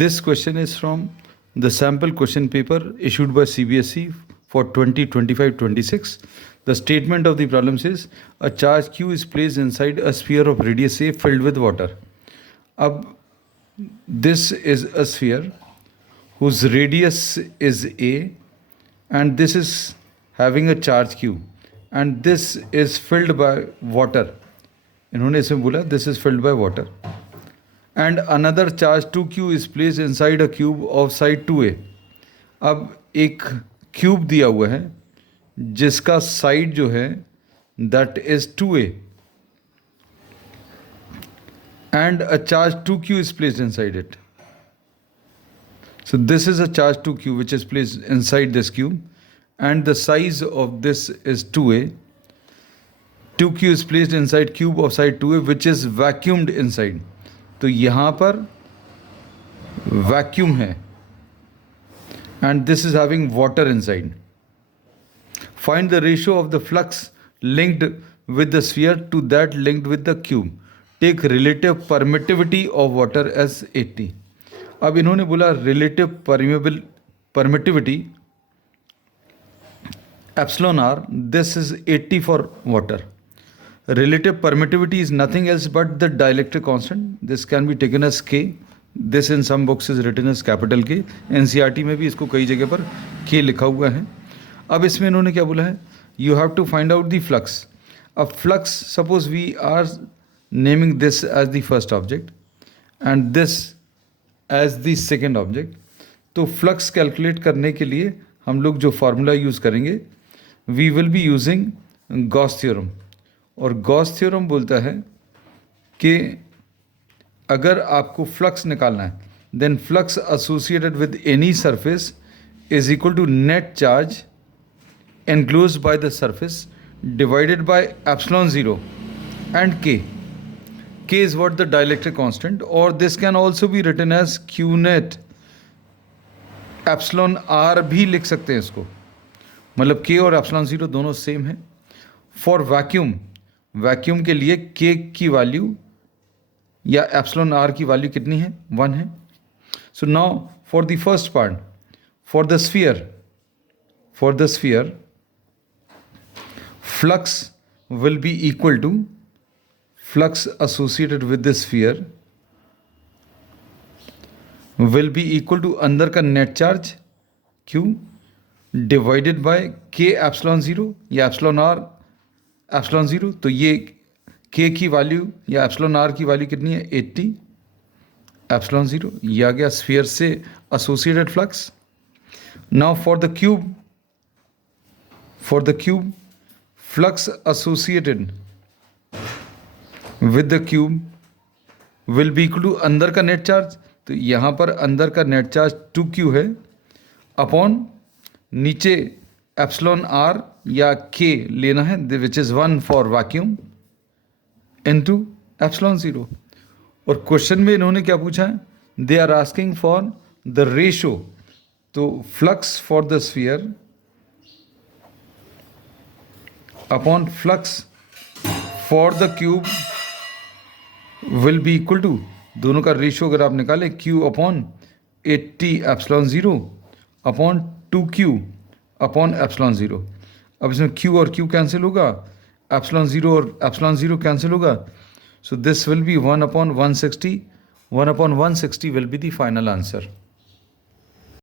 This question is from the sample question paper issued by CBSE for 2025-26. The statement of the problem says a charge Q is placed inside a sphere of radius A filled with water. Ab, this is a sphere whose radius is A and this is having a charge Q and this is filled by water. इन्होंने इसमें बोला this is filled by water. And another charge 2q is placed inside a cube of side 2a. अब एक cube दिया हुआ है जिसका side जो है that is 2a and a charge 2q is placed inside it. So this is a charge 2q which is placed inside this cube and the size of this is 2a. 2q is placed inside cube of side 2a which is vacuumed inside. तो यहाँ पर vacuum है and this is having water inside. Find the ratio of the flux linked with the sphere to that linked with the cube. Take relative permittivity of water as 80. अब इन्होंने बोला relative permittivity epsilon R, this is 80 for water. Relative permittivity is nothing else but the dielectric constant. This can be taken as K. This in some books is written as capital K. NCERT में भी इसको कई जगह पर K लिखा हुआ है. अब इसमें इन्होंने क्या बोला है? You have to find out the flux. अब flux, suppose we are naming this as the first object and this as the second object. तो flux calculate करने के लिए हम लोग जो formula use करेंगे, we will be using Gauss theorem. और गॉस थ्योरम बोलता है कि अगर आपको फ्लक्स निकालना है then flux associated with any surface is equal to net charge enclosed by the surface divided by epsilon zero and K. K is what the dielectric constant और this can also be written as Q net. Epsilon R भी लिख सकते हैं इसको, मतलब K और epsilon zero दोनों same है. फॉर वैक्यूम, वैक्यूम के लिए के की वैल्यू या एप्सिलॉन आर की वैल्यू कितनी है? 1 है. So now for the first part, for the sphere flux will be equal to flux associated with the sphere will be equal to अंदर का net charge Q divided by K epsilon zero या epsilon R epsilon zero. तो ये के की value या epsilon are की value कितनी है? 80 एप्सिलॉन जीरो. ये आ गया स्फीयर से associated flux. Now for the cube flux associated with the cube will be equal to अंदर का नेट चार्ज. तो यहाँ पर अंदर का नेट चार्ज 2q है अपॉन नीचे एप्सिलॉन आर या के लेना है which is 1 for vacuum into epsilon zero. और क्वेश्चन में इन्होंने क्या पूछा है? They are asking for the ratio. तो flux for the sphere upon flux for the cube will be equal to, दोनों का रेशो अगर आप निकालें, Q upon 80 epsilon zero upon 2q upon epsilon zero. अब इसमें q और q कैंसिल होगा, एप्सिलॉन जीरो और एप्सिलॉन जीरो कैंसिल होगा. So this will be 1 upon 160 will be the final answer.